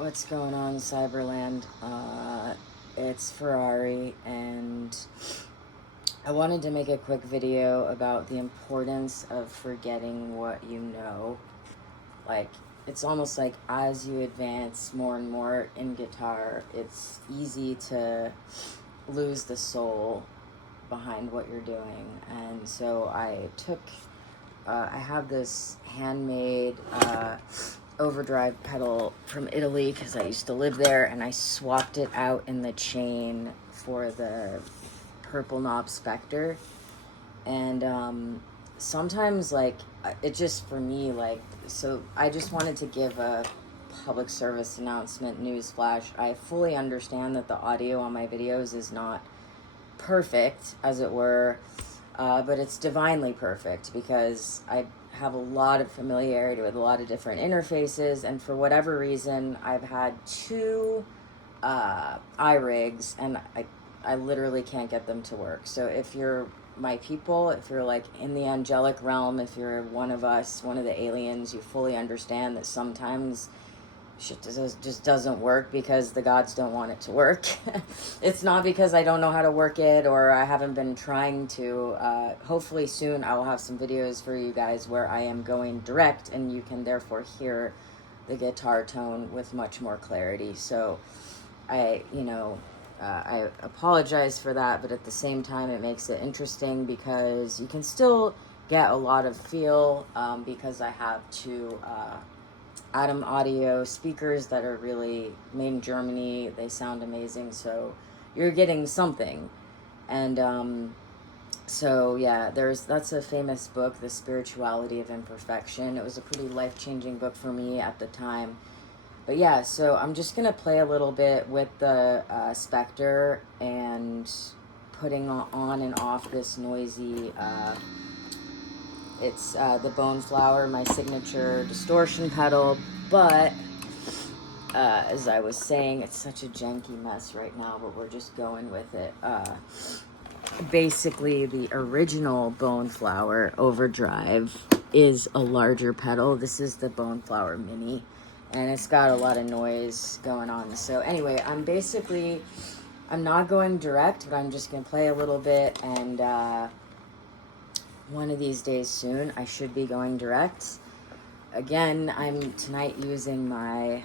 What's going on, Cyberland? It's Ferrari, and I wanted to make a quick video about the importance of forgetting what you know. Like, it's almost like as you advance more and more in guitar, it's easy to lose the soul behind what you're doing. And so I have this handmade overdrive pedal from Italy because I used to live there, and I swapped it out in the chain for the purple knob Spectre. And sometimes, like, it just, for me, like, so I just wanted to give a public service announcement, newsflash. I fully understand that the audio on my videos is not perfect, as it were, but it's divinely perfect because I have a lot of familiarity with a lot of different interfaces, and for whatever reason, I've had two iRigs, and I literally can't get them to work. So if you're my people, if you're like in the angelic realm, if you're one of us, one of the aliens, you fully understand that sometimes shit just doesn't work because the gods don't want it to work. It's not because I don't know how to work it or I haven't been trying to. Hopefully soon I will have some videos for you guys where I am going direct, and you can therefore hear the guitar tone with much more clarity. So I apologize for that, but at the same time it makes it interesting because you can still get a lot of feel, because I have two Atom Audio speakers that are really made in Germany. They sound amazing, so you're getting something. And so yeah, that's a famous book, The Spirituality of Imperfection. It was a pretty life-changing book for me at the time. But yeah, so I'm just gonna play a little bit with the Spectre and putting on and off this noisy it's the Bone Flower, my signature distortion pedal, but as I was saying, it's such a janky mess right now, but we're just going with it. Basically, the original Bone Flower Overdrive is a larger pedal. This is the Bone Flower Mini, and it's got a lot of noise going on. So anyway, I'm not going direct, but I'm just going to play a little bit, and one of these days soon, I should be going direct. Again, I'm tonight using my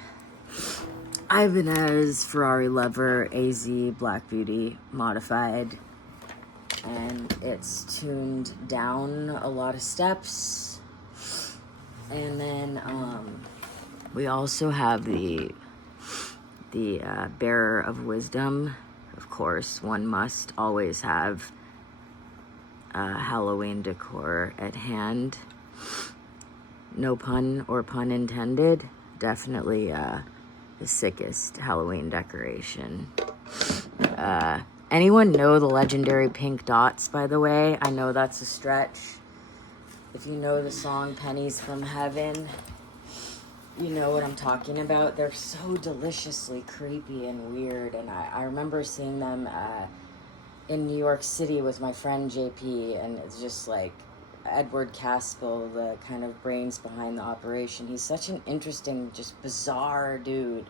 Ibanez Ferrari Lover AZ Black Beauty modified, and it's tuned down a lot of steps. And then we also have the Bearer of Wisdom. Of course, one must always have Halloween decor at hand. No pun or pun intended. Definitely the sickest Halloween decoration. Anyone know the legendary Pink Dots, by the way? I know that's a stretch. If you know the song Pennies from Heaven, you know what I'm talking about. They're so deliciously creepy and weird, and I remember seeing them in New York City with my friend JP, and it's just like Edward Caspel, the kind of brains behind the operation. He's such an interesting, just bizarre dude,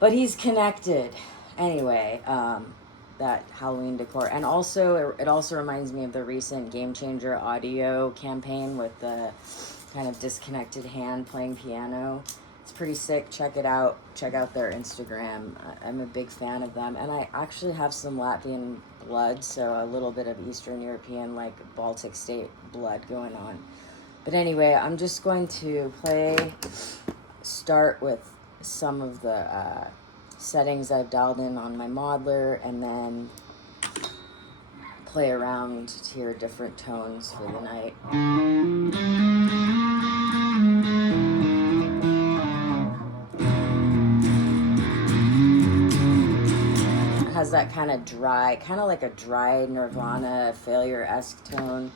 but he's connected. Anyway, that Halloween decor, and also it also reminds me of the recent Game Changer audio campaign with the kind of disconnected hand playing piano. It's pretty sick. Check it out. Check out their Instagram. I'm a big fan of them. And I actually have some Latvian blood, so a little bit of Eastern European, like Baltic state blood going on. But anyway, I'm just going to start with some of the settings I've dialed in on my modeler, and then play around to hear different tones for the night. Has that kind of dry, kind of like a dry Nirvana Failure-esque tone,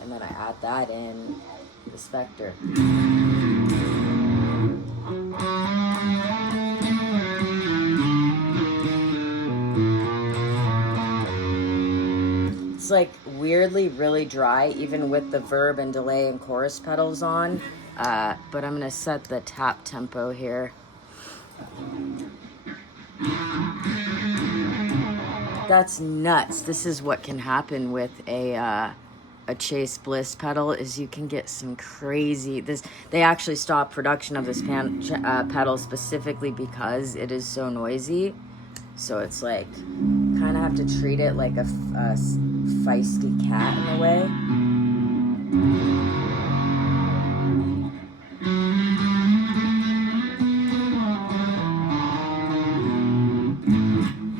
and then I add that in the Spectre. It's like weirdly really dry, even with the verb and delay and chorus pedals on, but I'm gonna set the tap tempo here. That's nuts. This is what can happen with a Chase Bliss pedal, is you can get some crazy, they actually stopped production of this pedal specifically because it is so noisy. So it's like, kind of have to treat it like a feisty cat in a way.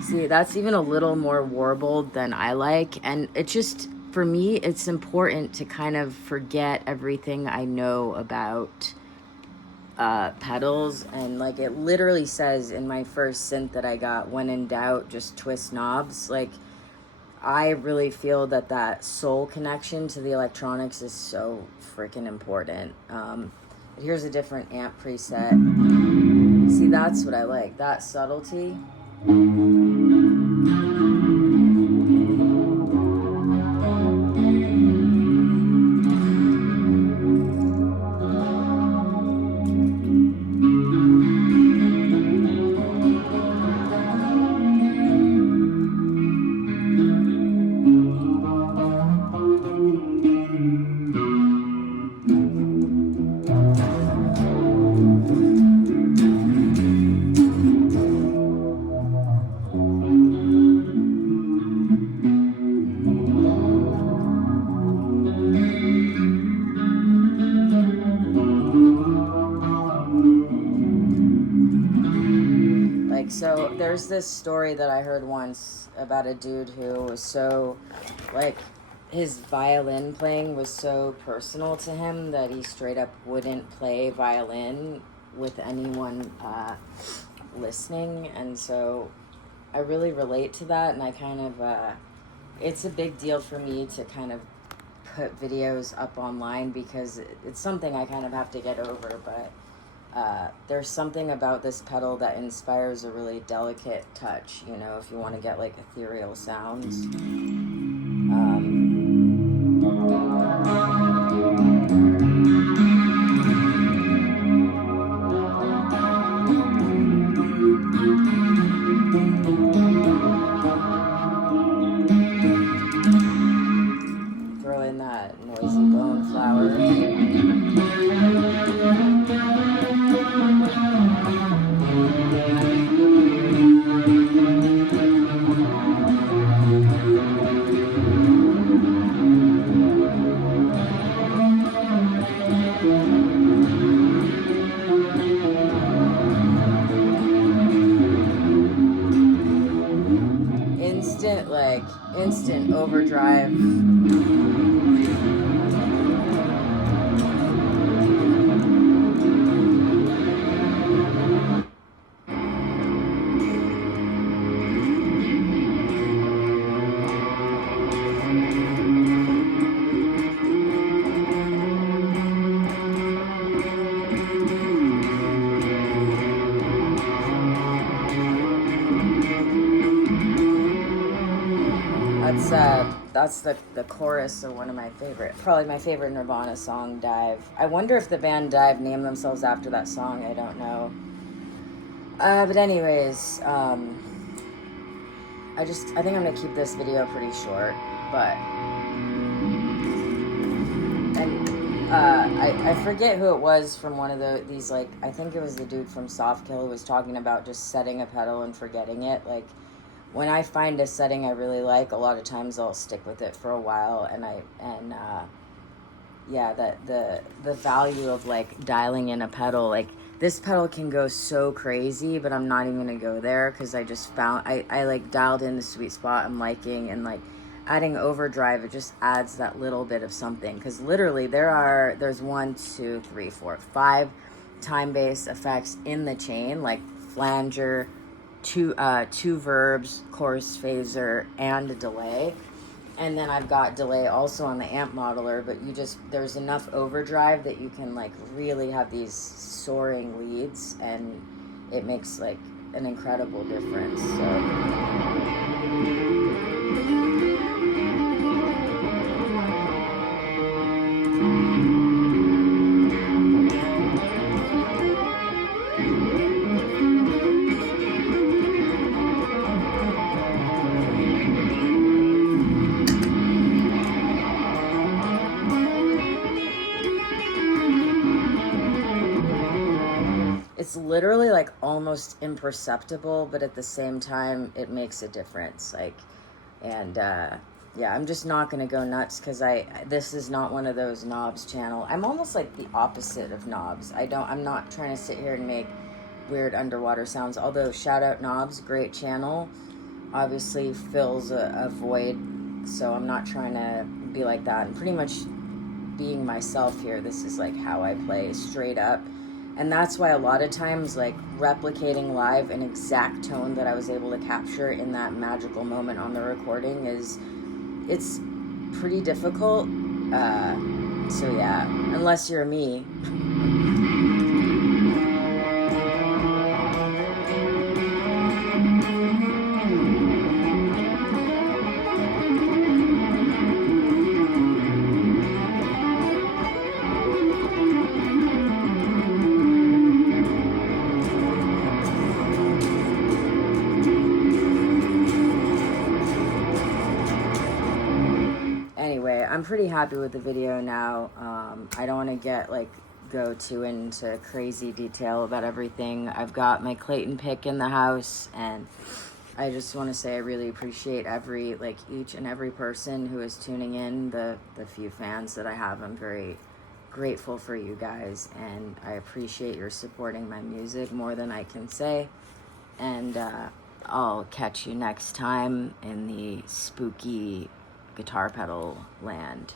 See, that's even a little more warbled than I like, and it just, for me, it's important to kind of forget everything I know about pedals. And like, it literally says in my first synth that I got, when in doubt, just twist knobs. Like, I really feel that soul connection to the electronics is so freaking important. Here's a different amp preset. See, that's what I like, that subtlety. So there's this story that I heard once about a dude who was so, like, his violin playing was so personal to him that he straight up wouldn't play violin with anyone listening. And so I really relate to that, and I kind of, it's a big deal for me to kind of put videos up online because it's something I kind of have to get over, but there's something about this pedal that inspires a really delicate touch, you know, if you want to get like ethereal sounds. Throw in that noisy bone flower. Instant overdrive. That's the chorus of one of my favorite, probably my favorite Nirvana song, Dive. I wonder if the band Dive named themselves after that song. I don't know. But anyways, I think I'm gonna keep this video pretty short, but I forget who it was from one of these, like, I think it was the dude from Softkill who was talking about just setting a pedal and forgetting it. Like, when I find a setting I really like, a lot of times I'll stick with it for a while, and the value of like dialing in a pedal, like this pedal can go so crazy, but I'm not even gonna go there because I just found I like dialed in the sweet spot I'm liking, and like adding overdrive, it just adds that little bit of something, because literally there's 1, 2, 3, 4, 5 time-based effects in the chain, like flanger, two verbs, chorus phaser, and a delay. And then I've got delay also on the amp modeler, but there's enough overdrive that you can like really have these soaring leads, and it makes like an incredible difference. So literally like almost imperceptible, but at the same time it makes a difference. Like, and yeah, I'm just not gonna go nuts because this is not one of those knobs channel. I'm almost like the opposite of knobs. I'm not trying to sit here and make weird underwater sounds, although shout out knobs, great channel, obviously fills a void, so I'm not trying to be like that. I'm pretty much being myself here. This is like how I play, straight up. And that's why a lot of times, like, replicating live an exact tone that I was able to capture in that magical moment on the recording it's pretty difficult. So yeah, unless you're me. Anyway, I'm pretty happy with the video now. I don't want to go too into crazy detail about everything. I've got my Clayton pick in the house, and I just want to say I really appreciate each and every person who is tuning in, the few fans that I have. I'm very grateful for you guys, and I appreciate your supporting my music more than I can say. And I'll catch you next time in the spooky guitar pedal land.